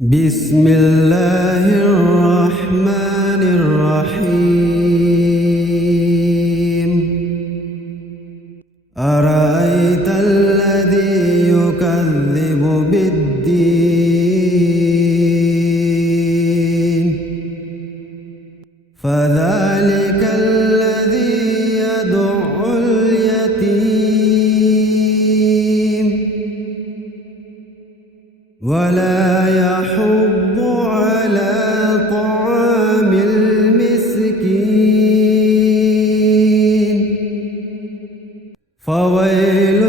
بسم الله الرحمن الرحيم. أرأيت الذي يكذب بالدين فذلك الذي يدع اليتيم ولا يحض على طعام المسكين فويل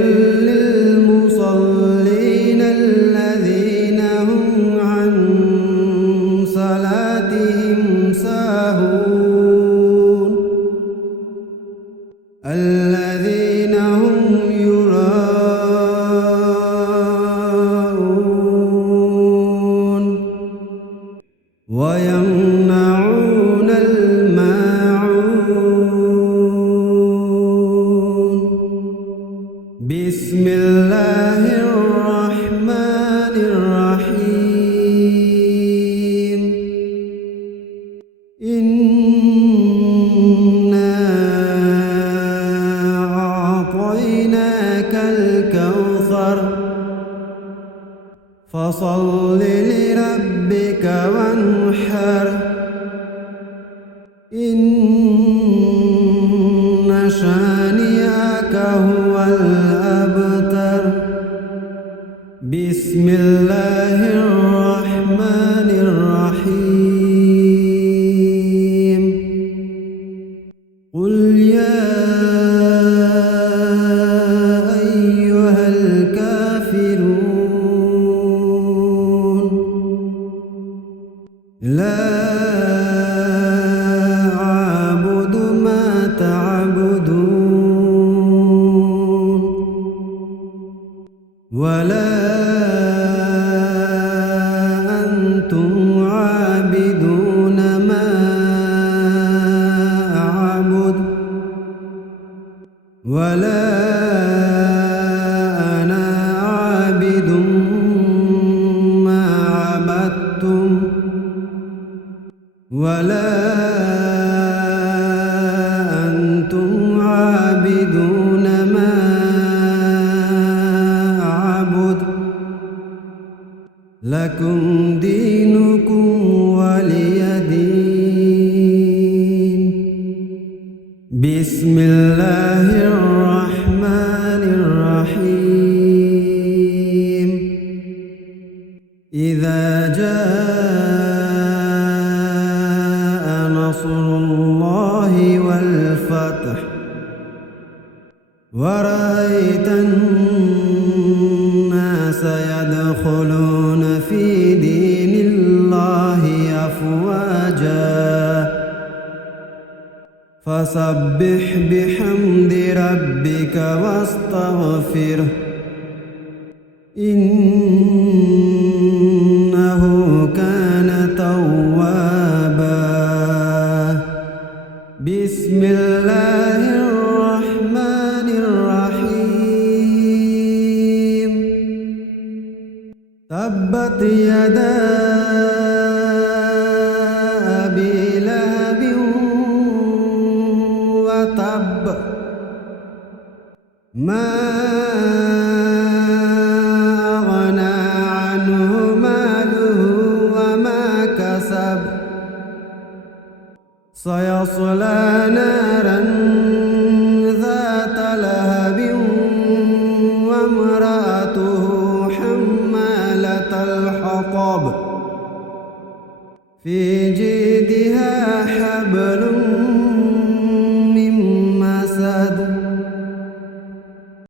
للمصلين الذين هم عن صلاتهم ساهون الذين هم ويمنعون الماعون. بسم الله الرحمن الرحيم. إنا أعطيناك الكوثر فصل لربك وانحر إن شانئك هو الأبتر. بسم الله الرحمن الرحيم. قل يا أيها الكافرون لا أعبد ما تعبدون ولا أنتم عابدون ما أعبد ولا أنا عابد ما عبدتم ولا أنتم عابدون ما أعبد لكم دينكم ولي دين. بسم الله الرحمن الرحيم. إذا جاء نصر الله والفتح ورأيت الناس يدخلون في دين الله أفواجا فسبح بحمد ربك واستغفره إنه كان توابا. بسم الله الرحمن الرحيم. تبت يدا أبي لهب وتب ما أغنى عنه ماله وما كسب سيصلى نارا ذات لهب وامرأته حمالة الحطب في جيدها